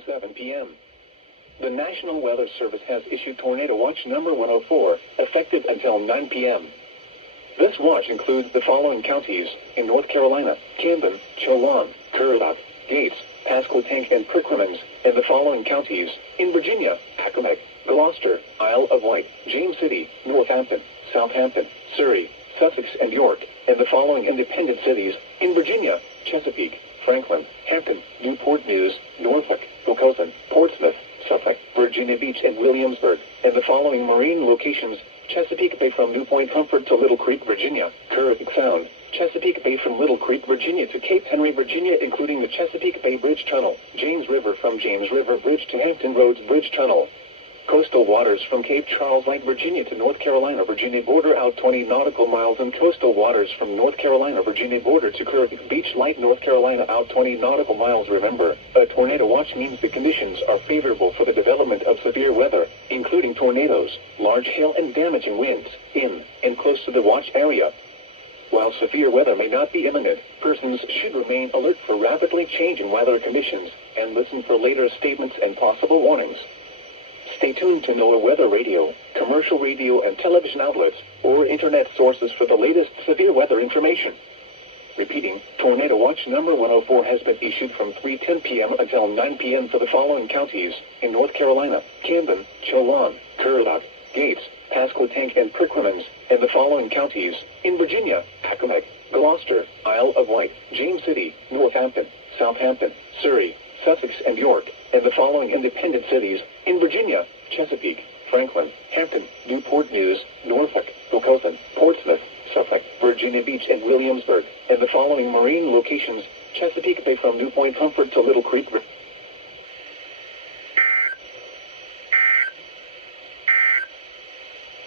5:07 p.m. The National Weather Service has issued Tornado Watch number 104, effective until 9 p.m. This watch includes the following counties in North Carolina: Camden, Chowan, Currituck, Gates, Pasquotank, and Perquimans, and the following counties in Virginia: Accomack, Gloucester, Isle of Wight, James City, Northampton, Southampton, Surrey, Sussex, and York, and the following independent cities in Virginia: Chesapeake, Franklin, Hampton, Newport News, Norfolk, Okoton, Portsmouth, Suffolk, Virginia Beach, and Williamsburg, and the following marine locations: Chesapeake Bay from New Point Comfort to Little Creek, Virginia; Currituck Sound, Chesapeake Bay from Little Creek, Virginia to Cape Henry, Virginia, including the Chesapeake Bay Bridge Tunnel; James River from James River Bridge to Hampton Roads Bridge Tunnel; coastal waters from Cape Charles Light, Virginia to North Carolina, Virginia border out 20 nautical miles, and coastal waters from North Carolina, Virginia border to Currituck Beach Light, North Carolina out 20 nautical miles. Remember, a tornado watch means the conditions are favorable for the development of severe weather, including tornadoes, large hail, and damaging winds, in and close to the watch area. While severe weather may not be imminent, persons should remain alert for rapidly changing weather conditions and listen for later statements and possible warnings. Stay tuned to NOAA Weather Radio, commercial radio and television outlets, or internet sources for the latest severe weather information. Repeating, Tornado Watch number 104 has been issued from 3:10 p.m. until 9 p.m. for the following counties in North Carolina: Camden, Chowan, Currituck, Gates, Pasquotank, and Perquimans, and the following counties in Virginia: Accomack, Gloucester, Isle of Wight, James City, Northampton, Southampton, Surrey, Sussex, and York, and the following independent cities in Virginia: Chesapeake, Franklin, Hampton, Newport News, Norfolk, Okoton, Portsmouth, Suffolk, Virginia Beach, and Williamsburg, and the following marine locations: Chesapeake Bay from New Point Comfort to Little Creek.